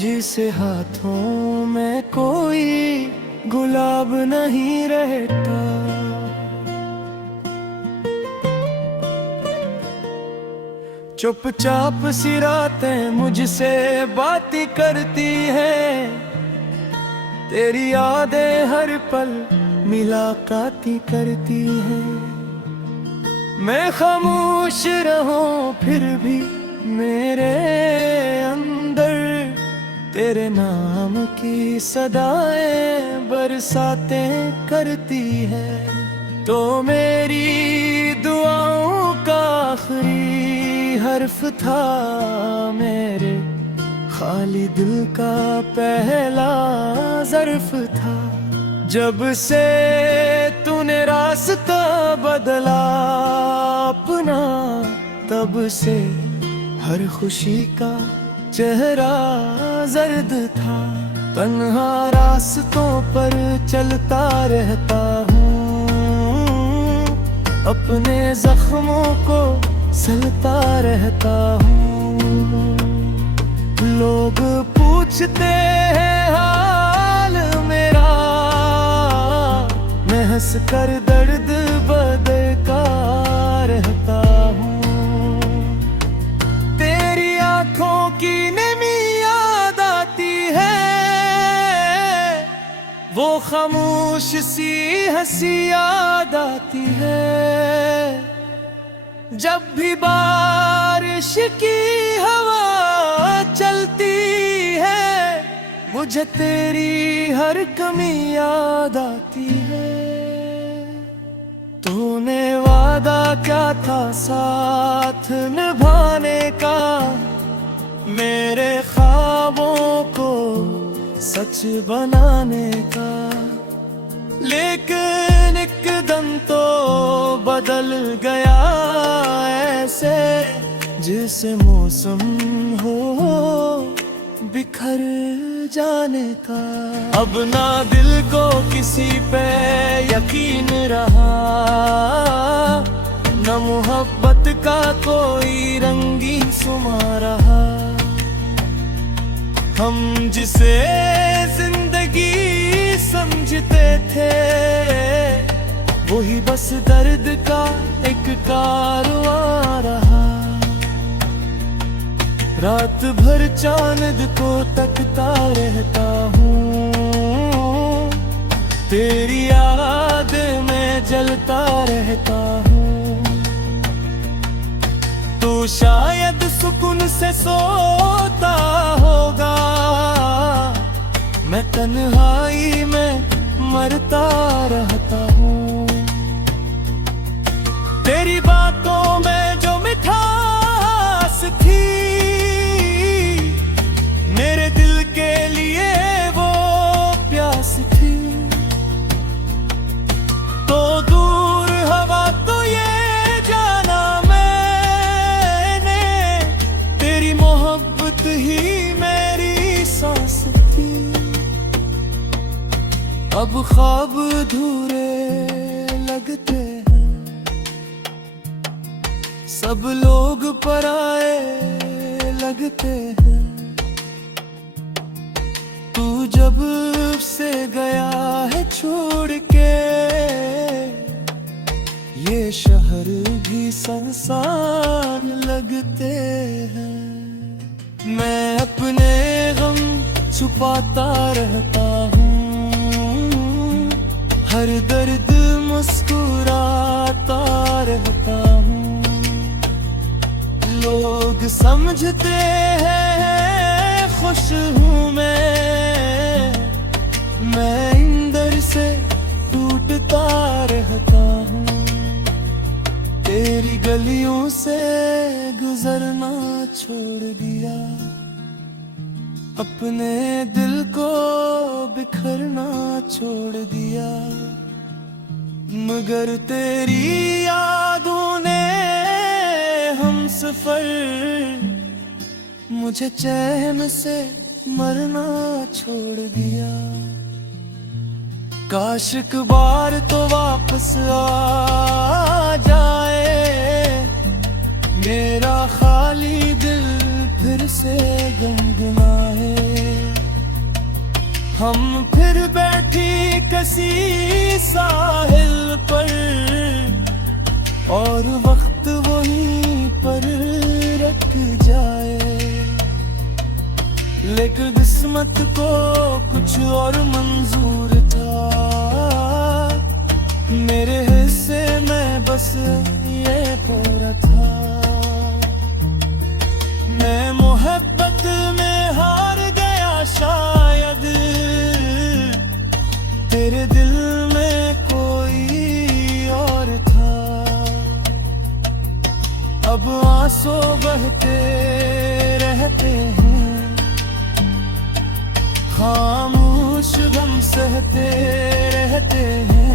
जिसे हाथों में कोई गुलाब नहीं रहता। चुपचाप सी रातें मुझसे बातें करती हैं, तेरी यादें हर पल मुलाकाती करती हैं। मैं खामोश रहूं फिर भी मेरे अंदर तेरे नाम की सदाएं बरसातें करती है। तो मेरी दुआओं का आखिरी हर्फ था, मेरे खाली दिल का पहला ज़र्फ था। जब से तूने रास्ता बदला अपना, तब से हर खुशी का चेहरा जर्द था। तन्हा रास्तों पर चलता रहता हूँ, अपने जख्मों को सलता रहता हूँ। लोग पूछते हैं हाल मेरा, मैं हंस कर दर्द बदलता रहता हूँ। तेरी आंखों की नमी याद आती है, वो खामोश सी हंसी याद आती है। जब भी बारिश की हवा चलती है, मुझे तेरी हर कमी याद आती है। तूने वादा क्या था साथ निभाने का, मेरे ख्वाबों को सच बनाने का। लेकिन एकदम तो बदल गया ऐसे, जैसे मौसम हो बिखर जाने का। अब ना दिल को किसी पे यकीन रहा, न मोहब्बत का कोई रंगीन सुमा रहा। हम जिसे जिंदगी समझते थे, वही बस दर्द का एक कारवां रहा। रात भर चांद को तकता रहता हूँ, तेरी याद में जलता रहता हूँ। तू शायद सुकून से सोता होगा, मैं तन्हाई में मरता रहता हूँ। तेरी बातों में जो मिठास थी, मेरे दिल के लिए वो प्यास थी। तो दूर हवा तो ये जाना मैंने, तेरी मोहब्बत ही मेरी सांस थी। अब ख्वाब अधूरे लगते हैं, सब लोग पराए लगते हैं। तू जब से गया है छोड़ के, ये शहर भी सुनसान लगते हैं। मैं अपने गम छुपाता रहता हूँ, हर दर्द मुस्कुराता रहता हूँ। लोग समझते हैं खुश हूँ मैं अंदर से टूटता रहता हूँ। तेरी गलियों से गुजरना छोड़ दिया, अपने दिल को बिखरना छोड़ दिया। मगर तेरी यादों ने हमसफर मुझे चैन से मरना छोड़ दिया। काश एक बार तो वापस आ जाए, मेरा खाली दिल फिर से गुनगुनाए। हम फिर बैठी किसी साहिल पर, और वक्त वहीं पर रख जाए। लेकिन किस्मत को कुछ और मंजूर था, मेरे हिस्से में बस ये पूरा था। मैं मोहब्बत में हार गया शायद, तेरे दिल में कोई और था। अब आंसू बहते रहते हैं, खामोश गम सहते रहते हैं।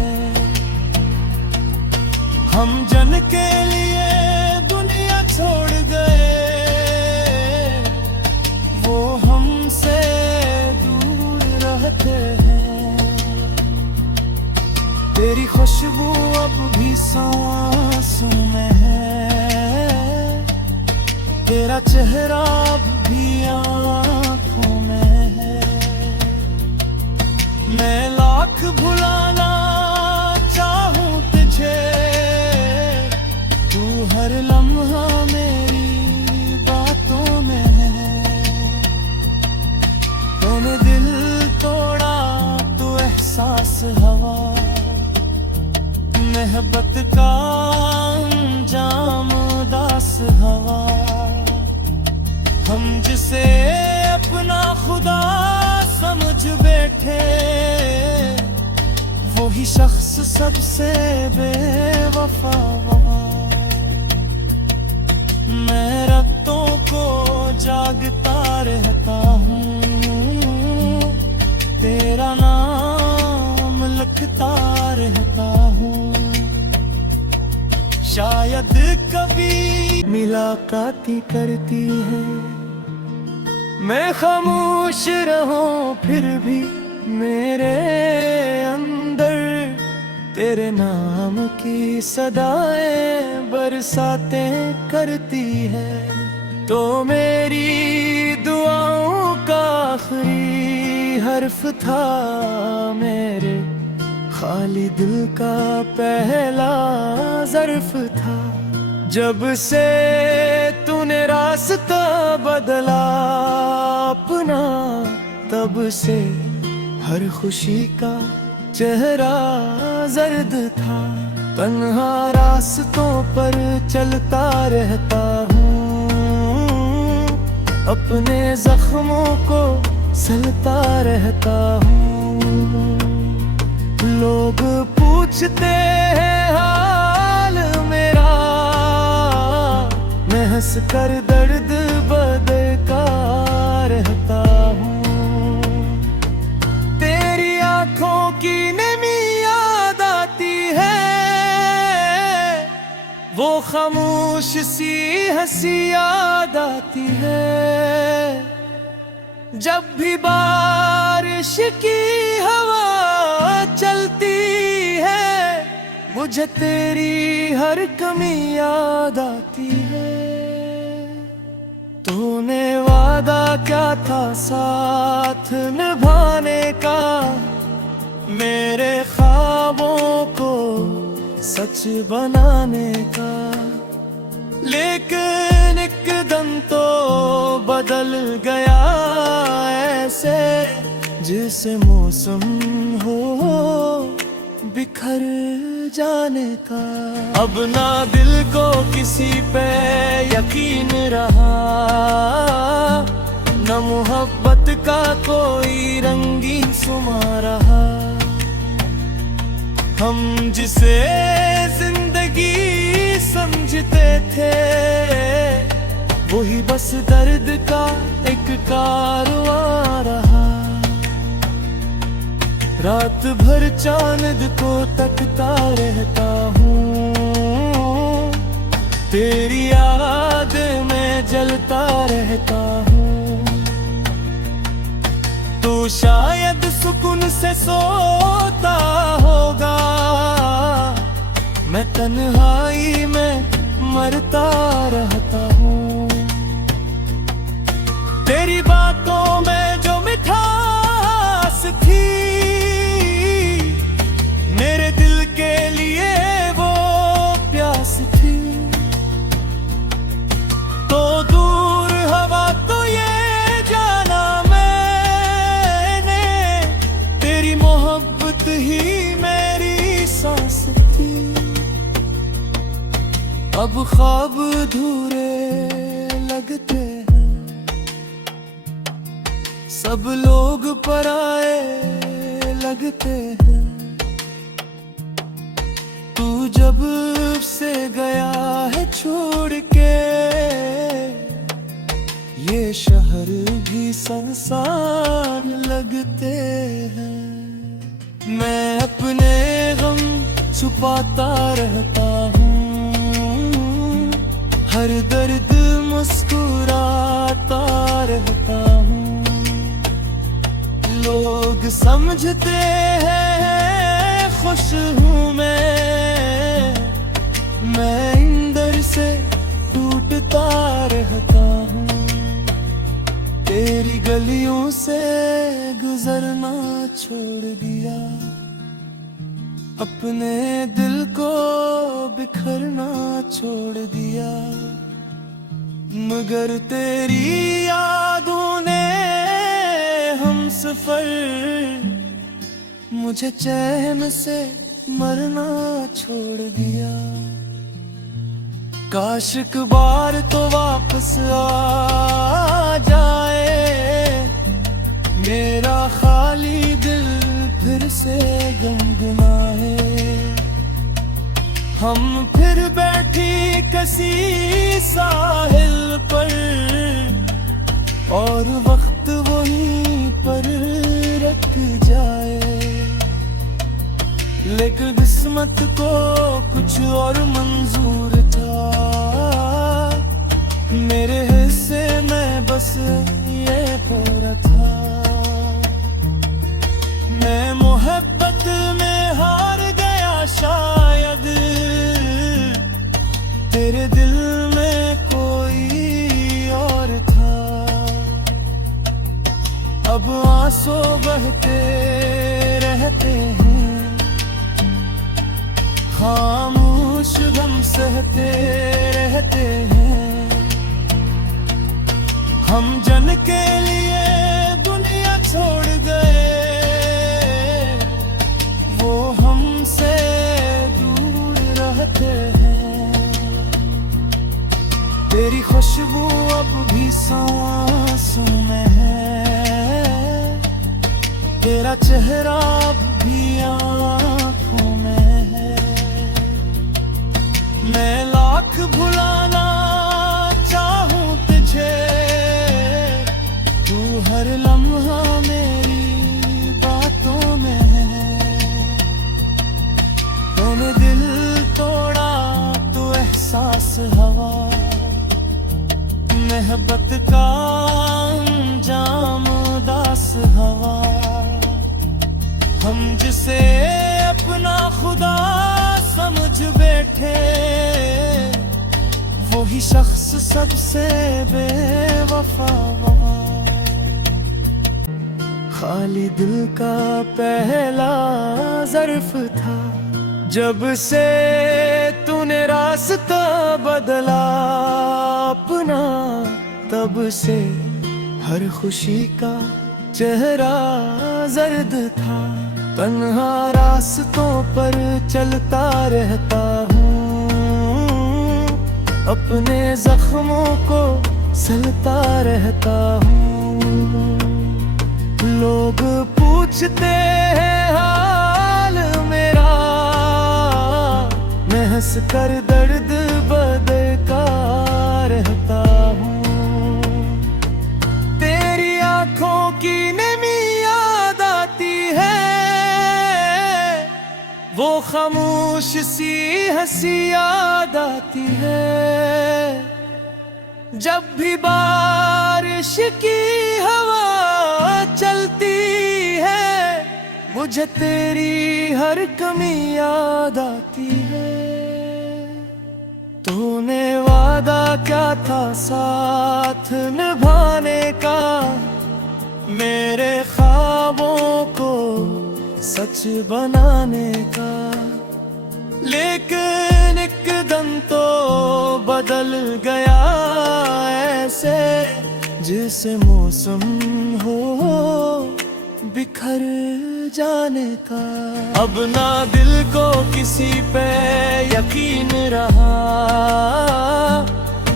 हम जन के लिए दुनिया छोड़ गए, वो हमसे दूर रहते हैं। तेरी खुशबू अब भी सांसों में है, तेरा चेहरा अब भी आँखों में है। मैं लाख भुलाना चाहूं तुझे, तू हर लम्हा मेरी बातों में है। तूने दिल तोड़ा तो एहसास हवा, मोहब्बत का अंजाम दास हवा। हम जिसे अपना खुदा समझ बैठे, वही शख्स सबसे बेवफा। मैं रातों को जागता रहता हूँ, तेरा नाम लिखता रहता हूँ। शायद कभी मुलाकात ही करती है, मैं खामोश रहूं फिर भी मेरे अंदर तेरे नाम की सदाएं बरसातें करती है। तो मेरी दुआओं का आखिरी हर्फ था, मेरे खाली दिल का पहला ज़र्फ था। जब से तूने रास्ता बदला अपना, तब से हर खुशी का चेहरा जर्द था। तन्हा रास्तों पर चलता रहता हूँ, अपने जख्मों को सलता रहता हूँ। लोग पूछते हैं हाल मेरा, मैं हंस कर दर्द बदलता रहता हूँ। तेरी आंखों की नमी याद आती है, वो खामोश सी हंसी याद आती है। जब भी बारिश की हवा चलती है, मुझे तेरी हर कमी याद आती है। तूने वादा क्या था साथ निभाने का, मेरे ख्वाबों को सच बनाने का। लेकिन एकदम तो बदल गया ऐसे, जैसे मौसम हो बिखर जाने का। अब ना दिल को किसी पे यकीन रहा, न मोहब्बत का कोई रंगीन सुमा रहा। हम जिसे जिंदगी समझते थे, वही बस दर्द का एक कारवां रहा। रात भर चांद को तकता रहता हूँ, तेरी याद में जलता रहता हूँ। तू शायद सुकून से सोता होगा, मैं तन्हाई में मरता रहता हूँ। तेरी बातों में जो मिठास अब ख्वाब अधूरे लगते हैं, सब लोग पराए लगते हैं। तू जब से गया है छोड़ के, ये शहर भी संसार लगते हैं। मैं अपने गम छुपाता रहता हूँ, हर दर्द मुस्कुराता रहता हूँ। लोग समझते हैं खुश हूँ मैं अंदर से टूटता रहता हूँ। तेरी गलियों से गुजरना छोड़ दिया, अपने दिल को बिखरना छोड़ दिया। मगर तेरी यादों ने हम सफर मुझे चैन से मरना छोड़ दिया। काश एक बार तो वापस आ जाए, मेरा खाली दिल फिर से गुनगुनाए। हम फिर बैठी किसी साहिल पर, और वक्त वहीं पर रुक जाए। लेकिन किस्मत को कुछ और मंजूर था, मेरे हिस्से में बस ये पूरा था। मैं मोहब्बत में हार गया शायद, तेरे दिल में कोई और था। अब आंसू बहते रहते हैं, खामोश गम सहते रहते हैं। हम जन के लिए दुनिया छोड़ गए, वो हमसे दूर रहते हैं। तेरी खुशबू अब भी सांसों में है, तेरा चेहरा अब भी आँखों में है। मैं लाख भुलाना चाहूं तुझे, तू हर लम्हा मेरी बातों में है। तूने दिल तोड़ा तो एहसास हवा, मोहब्बत का अंजाम उदास हवा। हम जिसे अपना खुदा समझ बैठे, वही शख्स सबसे बेवफा। खाली दिल का पहला ज़र्फ था, जब से तूने रास्ता बदला अपना, तब से हर खुशी का चेहरा जर्द था। तन्हा रास्तों पर चलता रहता हूँ, अपने जख्मों को सलता रहता हूँ। लोग पूछते हैं हाल मेरा, मैं हंस कर दर्द बदलता रहता हूँ। तेरी आंखों की नमी याद आती है, वो खामोश सी हंसी याद आती है। जब भी बारिश की हवा चलती है, मुझे तेरी हर कमी याद आती है। तूने वादा क्या था साथ निभाने का, मेरे ख्वाबों को सच बनाने का। लेकिन एकदम तो बदल गया ऐसे, जैसे मौसम हो बिखर जाने का। अब ना दिल को किसी पे यकीन रहा,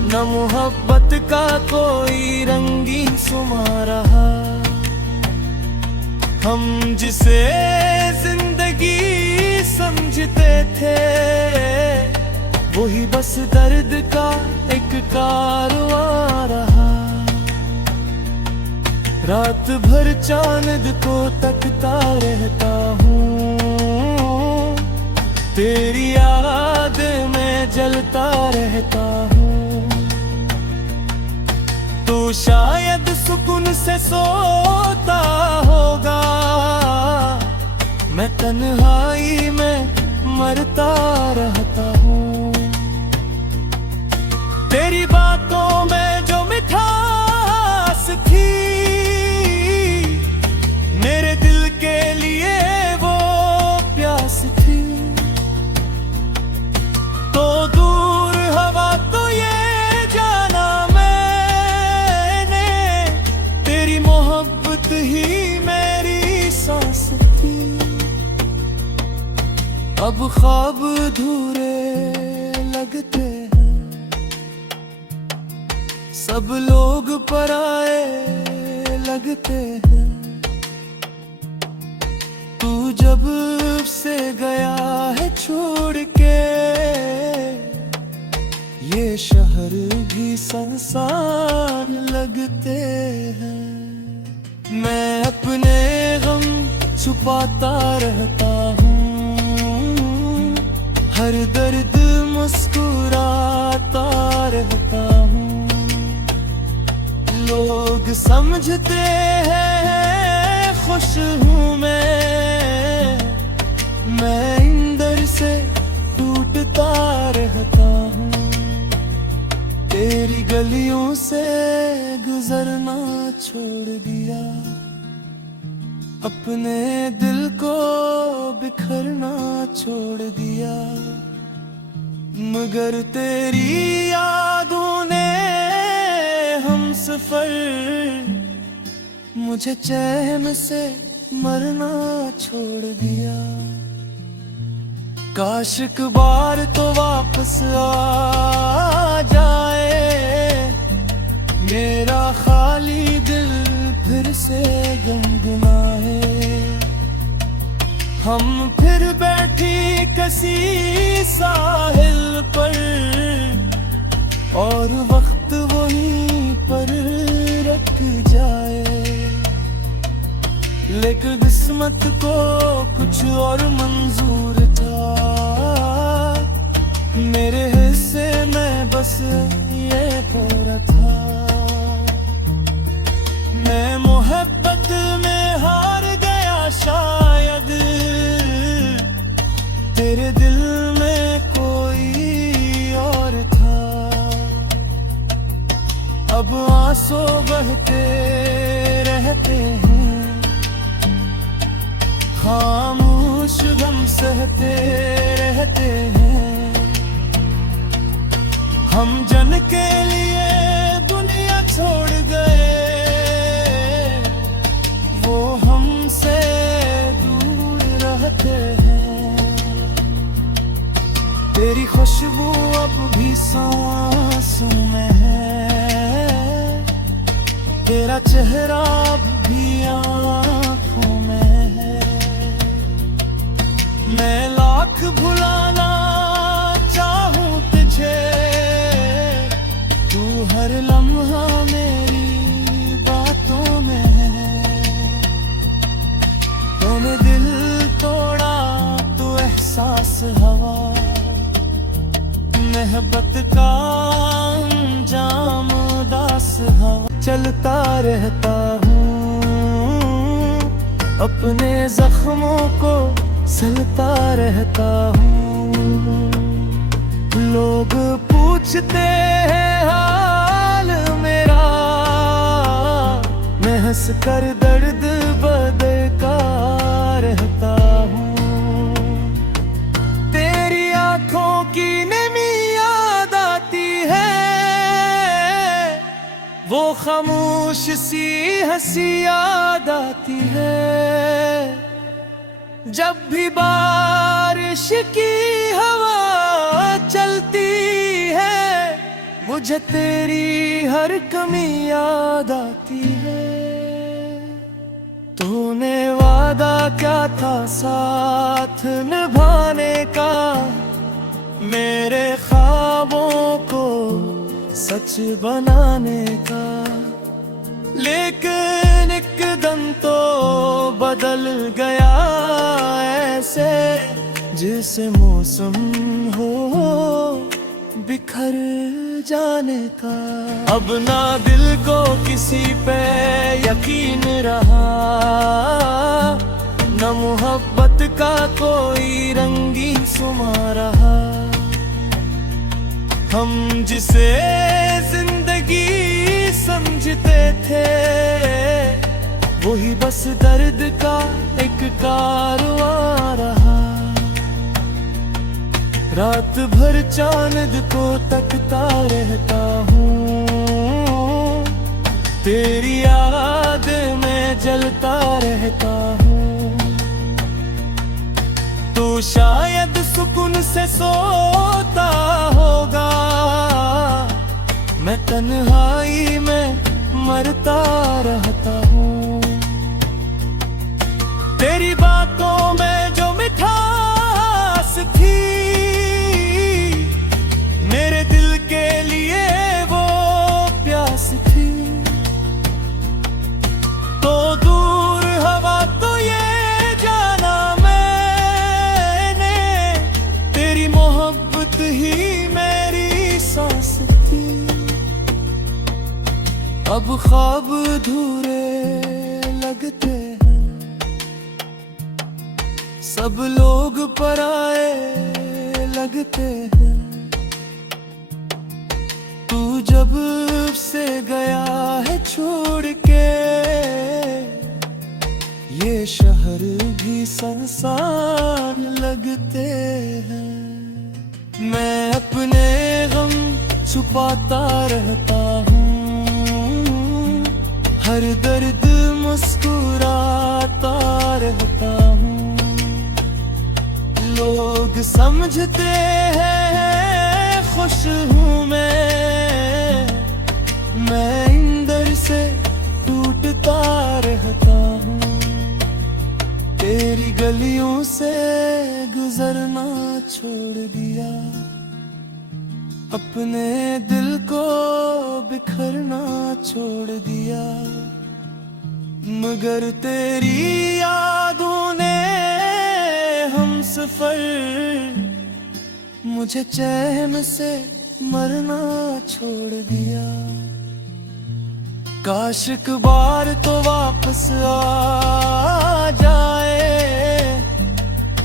न मोहब्बत का कोई रंगीन सुमा रहा। हम जिसे जिंदगी समझते थे, वही बस दर्द का एक कारवां रहा। रात भर चांद को तकता रहता हूँ, तेरी याद में जलता रहता हूँ। तू शायद सुकून से सोता होगा, मैं तन्हाई में मरता रहता हूँ। तेरी बातों में जो मिठास थी, मेरे दिल के लिए वो प्यास थी। तो दूर हवा तो ये जाना मैंने, तेरी मोहब्बत ही मेरी सांस थी। अब ख्वाब अधूरे लगते हैं, सब लोग पराए लगते हैं। तू जब से गया है छोड़ के, ये शहर भी सुनसान लगते हैं। मैं अपने गम छुपाता रहता हूँ, हर दर्द मुस्कुराता रहता हूँ। लोग समझते हैं खुश हूँ मैं अंदर से टूटता रहता हूँ। तेरी गलियों से गुजरना छोड़ दिया, अपने दिल को बिखरना छोड़ दिया। मगर तेरी यादों ने हम सफर, मुझे चैन से मरना छोड़ दिया। काश एक बार तो वापस आ जाए, मेरा खाली दिल फिर से गुनगुनाए। हम फिर बैठी किसी साहिल पर, और वक्त वहीं पर रख जाए। लेकिन किस्मत को कुछ और मंजूर था, मेरे हिस्से में बस ये पूरा था। मैं मोहब्बत में हार गया शायद, तेरे दिल में कोई और था। अब आंसू बहते रहते हैं, खामोश गम सहते रहते हैं। हम जन के लिए दुनिया छोड़ गए, वो हमसे दूर रहते हैं। तेरी खुशबू अब भी सांसों में है, तेरा चेहरा अब भी आँखों में है। मैं लाख भुलाना चाहूं तुझे, तू हर लम्हा मेरी बातों में है। तूने दिल तोड़ा तो एहसास हवा, मोहब्बत का अंजाम उदास हवा। चलता रहता हूँ, अपने जख्मों को सलता रहता हूँ। लोग पूछते हैं हाल मेरा, मैं हंस कर दर्द बदलता रहता हूँ। तेरी आंखों की नमी याद आती है, वो खामोश सी हंसी याद आती है जब भी बारिश की हवा चलती है। मुझे तेरी हर कमी याद आती है। तूने वादा क्या था साथ निभाने का, मेरे ख्वाबों को सच बनाने का। लेकिन एकदम तो बदल गया ऐसे जैसे मौसम हो बिखर जाने का। अब ना दिल को किसी पे यकीन रहा, न मोहब्बत का कोई रंगीन सुमा रहा। हम जिसे जिंदगी समझते थे वही बस दर्द का एक कारवां रहा। रात भर चांद को तकता रहता हूँ, तेरी याद में जलता रहता हूँ। तू शायद सुकून से सोता होगा, मैं तन्हाई में मरता रहता हूँ। तेरी बातों में जो मिठास थी मेरे दिल के लिए वो प्यास थी। तो दूर हवा तो ये जाना मैंने, तेरी मोहब्बत ही मेरी सांस थी। अब ख्वाब अधूरे लगते हैं, सब लोग पराए लगते हैं। तू जब से गया है छोड़ के, ये शहर भी सुनसान लगते हैं। मैं अपने गम छुपाता रहता हूँ, हर दर्द मुस्कुराता रहता हूँ। लोग समझते हैं खुश हूँ मैं अंदर से टूटता रहता हूँ। तेरी गलियों से गुजरना छोड़ दिया, अपने दिल को बिखरना छोड़ दिया। मगर तेरी यादों ने हम सफर मुझे चैन से मरना छोड़ दिया। काश एक बार तो वापस आ जाए,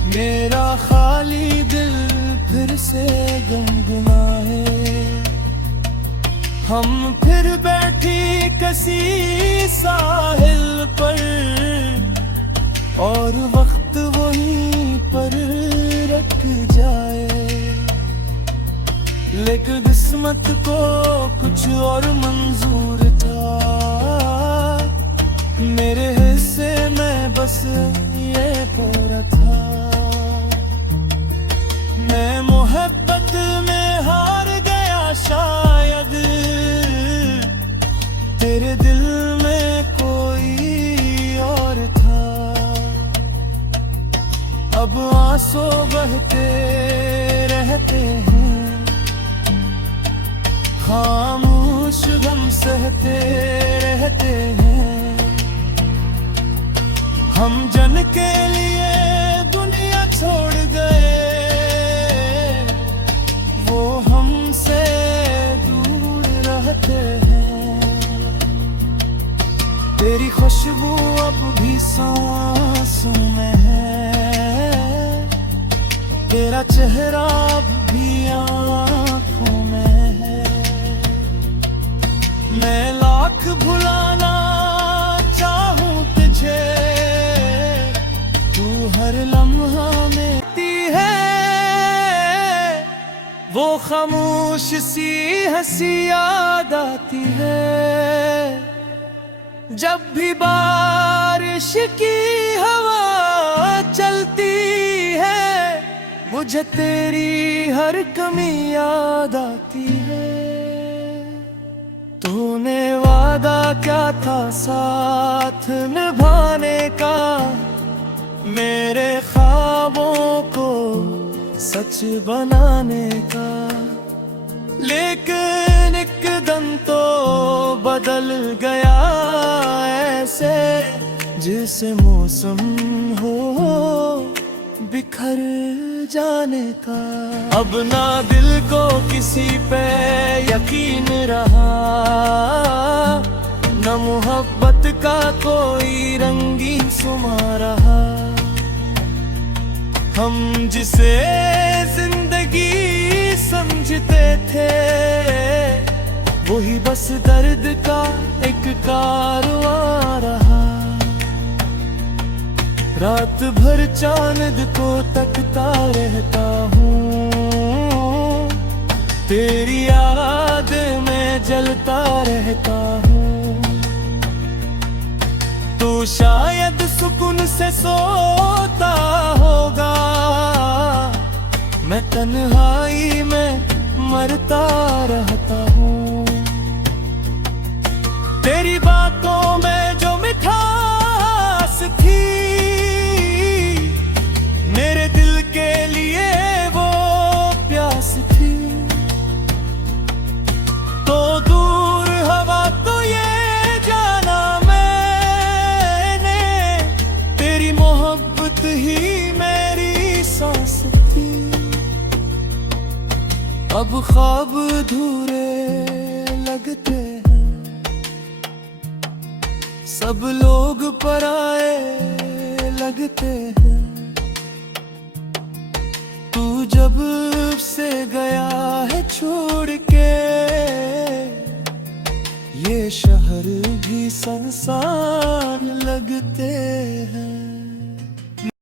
मेरा खाली दिल फिर से गुनगुनाए। हम फिर बैठी किसी साहिल पर और वक्त वहीं पर रख जाए। लेकिन किस्मत को कुछ और मंजूर था, मेरे हिस्से में बस ये पूरा था। मैं मोहब्बत में हार गया शायद, तेरे दिल में कोई और था। अब आंसू बहते रहते हैं, खामोश गम सहते रहते हैं। हम जन के लिए दुनिया छोड़ गए, वो हमसे दूर रहते हैं। तेरी खुशबू अब भी सांसों में है, तेरा चेहरा अब भी आँखों में है। मैं लाख भुलाना चाहूं तुझे, तू हर लम्हा में ती है। वो खामोश सी हंसी याद आती है। जब भी बारिश की हवा चलती है, मुझे तेरी हर कमी याद आती है। तूने वादा क्या था साथ निभाने का, मेरे ख्वाबों को सच बनाने का। लेकिन एकदम तो बदल गया ऐसे, जैसे मौसम हो बिखर जाने का। अब ना दिल को किसी पे यकीन रहा, न मोहब्बत का कोई रंगीन सुमा रहा। हम जिसे जिंदगी समझते थे, वही बस दर्द का एक कारवां रहा। रात भर चांद को तकता रहता हूँ, तेरी याद में जलता रहता हूँ। तू शायद सुकून से सोता होगा, मैं तन्हाई में मरता रहता हूँ। तेरी बातों में जो मिठास थी, मेरे दिल के लिए वो प्यास थी। तो दूर हवा तो ये जाना मैंने, तेरी मोहब्बत ही मेरी सांस थी। अब ख्वाब अधूरे लगते हैं, सब लोग पराए लगते हैं। तू जब से गया है छोड़ के, ये शहर भी सुनसान लगते हैं।